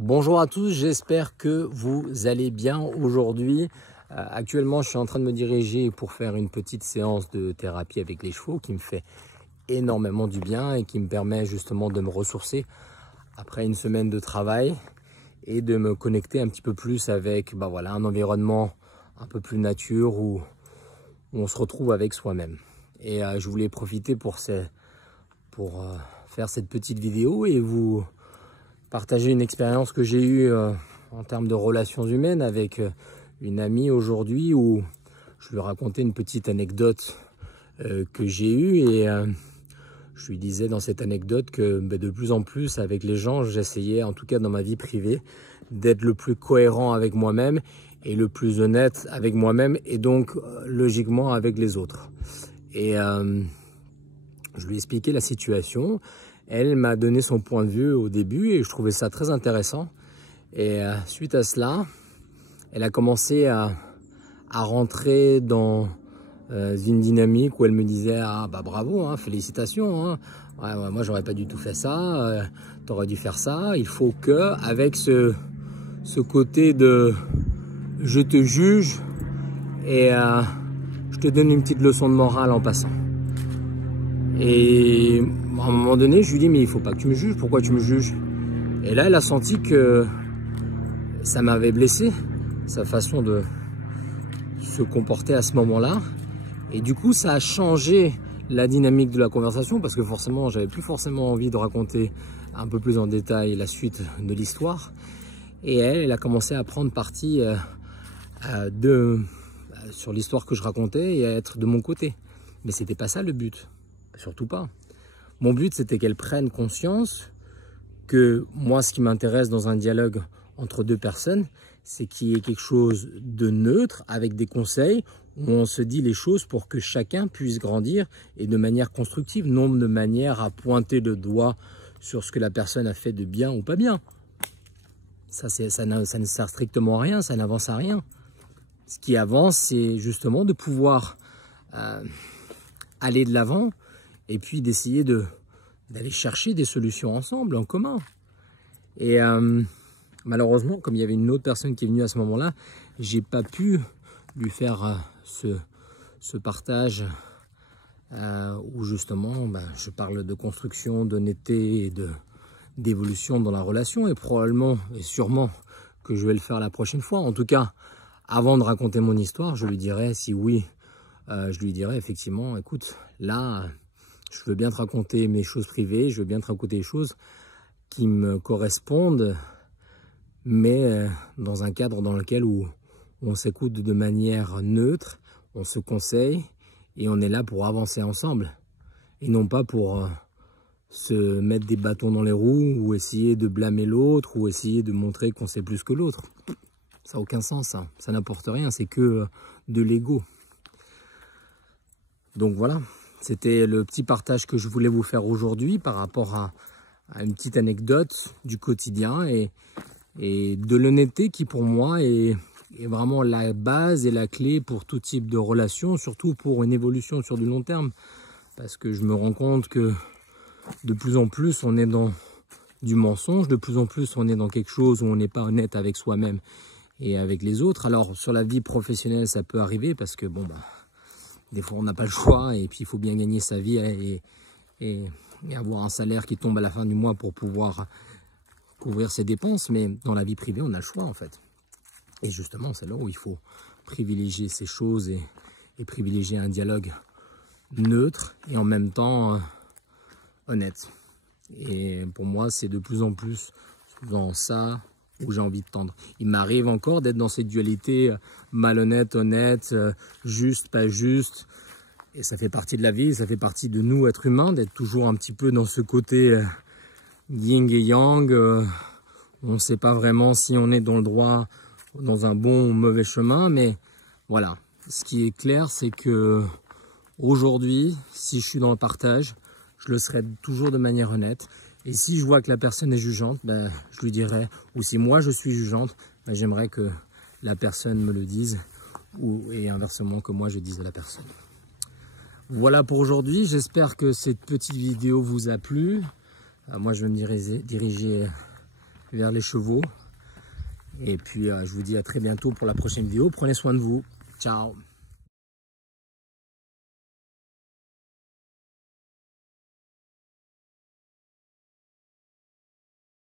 Bonjour à tous, j'espère que vous allez bien aujourd'hui. Actuellement, je suis en train de me diriger pour faire une petite séance de thérapie avec les chevaux qui me fait énormément du bien et qui me permet justement de me ressourcer après une semaine de travail et de me connecter un petit peu plus avec un environnement un peu plus nature où on se retrouve avec soi-même. Et je voulais profiter pour faire cette petite vidéo et vous partager une expérience que j'ai eue en termes de relations humaines avec une amie aujourd'hui où je lui racontais une petite anecdote que j'ai eue et je lui disais dans cette anecdote que de plus en plus avec les gens, j'essayais en tout cas dans ma vie privée d'être le plus cohérent avec moi-même et le plus honnête avec moi-même et donc logiquement avec les autres. Et je lui ai expliqué la situation. Elle m'a donné son point de vue au début et je trouvais ça très intéressant. Et suite à cela, elle a commencé à rentrer dans une dynamique où elle me disait « Ah bah bravo, hein, félicitations, hein. Ouais, moi j'aurais pas du tout fait ça, t'aurais dû faire ça. Il faut que, avec ce côté de je te juge et je te donne une petite leçon de morale en passant. » Et à un moment donné, je lui dis « Mais il faut pas que tu me juges, pourquoi tu me juges ?» Et là, elle a senti que ça m'avait blessé, sa façon de se comporter à ce moment-là. Et du coup, ça a changé la dynamique de la conversation parce que forcément, j'avais plus forcément envie de raconter un peu plus en détail la suite de l'histoire. Et elle a commencé à prendre parti sur l'histoire que je racontais et à être de mon côté. Mais c'était pas ça le but. Surtout pas. Mon but, c'était qu'elle prenne conscience que moi, ce qui m'intéresse dans un dialogue entre deux personnes, c'est qu'il y ait quelque chose de neutre avec des conseils où on se dit les choses pour que chacun puisse grandir et de manière constructive, non de manière à pointer le doigt sur ce que la personne a fait de bien ou pas bien. Ça ne sert strictement à rien, ça n'avance à rien. Ce qui avance, c'est justement de pouvoir aller de l'avant et puis d'essayer d'aller chercher des solutions ensemble, en commun. Et malheureusement, comme il y avait une autre personne qui est venue à ce moment-là, j'ai pas pu lui faire ce partage où justement je parle de construction, d'honnêteté et d'évolution dans la relation et probablement et sûrement que je vais le faire la prochaine fois. En tout cas, avant de raconter mon histoire, je lui dirai si oui, je lui dirai effectivement, écoute, là, je veux bien te raconter mes choses privées, je veux bien te raconter les choses qui me correspondent, mais dans un cadre dans lequel où on s'écoute de manière neutre, on se conseille et on est là pour avancer ensemble et non pas pour se mettre des bâtons dans les roues ou essayer de blâmer l'autre ou essayer de montrer qu'on sait plus que l'autre. Ça n'a aucun sens, ça n'apporte rien, c'est que de l'ego. Donc voilà, c'était le petit partage que je voulais vous faire aujourd'hui par rapport à une petite anecdote du quotidien et de l'honnêteté qui pour moi est vraiment la base et la clé pour tout type de relation, surtout pour une évolution sur du long terme. Parce que je me rends compte que de plus en plus on est dans du mensonge, de plus en plus on est dans quelque chose où on n'est pas honnête avec soi-même et avec les autres. Alors sur la vie professionnelle ça peut arriver parce que des fois on n'a pas le choix et puis il faut bien gagner sa vie et avoir un salaire qui tombe à la fin du mois pour pouvoir couvrir ses dépenses, mais dans la vie privée on a le choix en fait. Et justement c'est là où il faut privilégier ces choses et privilégier un dialogue neutre et en même temps honnête. Et pour moi c'est de plus en plus dans ça où j'ai envie de tendre. Il m'arrive encore d'être dans cette dualité malhonnête, honnête, juste, pas juste. Et ça fait partie de la vie, ça fait partie de nous, êtres humains, d'être toujours un petit peu dans ce côté yin et yang. On ne sait pas vraiment si on est dans le droit, dans un bon ou mauvais chemin. Mais voilà, ce qui est clair, c'est que aujourd'hui, si je suis dans le partage, je le serai toujours de manière honnête. Et si je vois que la personne est jugeante, je lui dirai, ou si moi je suis jugeante, j'aimerais que la personne me le dise, et inversement que moi je dise à la personne. Voilà pour aujourd'hui, j'espère que cette petite vidéo vous a plu. Moi je vais me diriger vers les chevaux. Et puis je vous dis à très bientôt pour la prochaine vidéo. Prenez soin de vous. Ciao.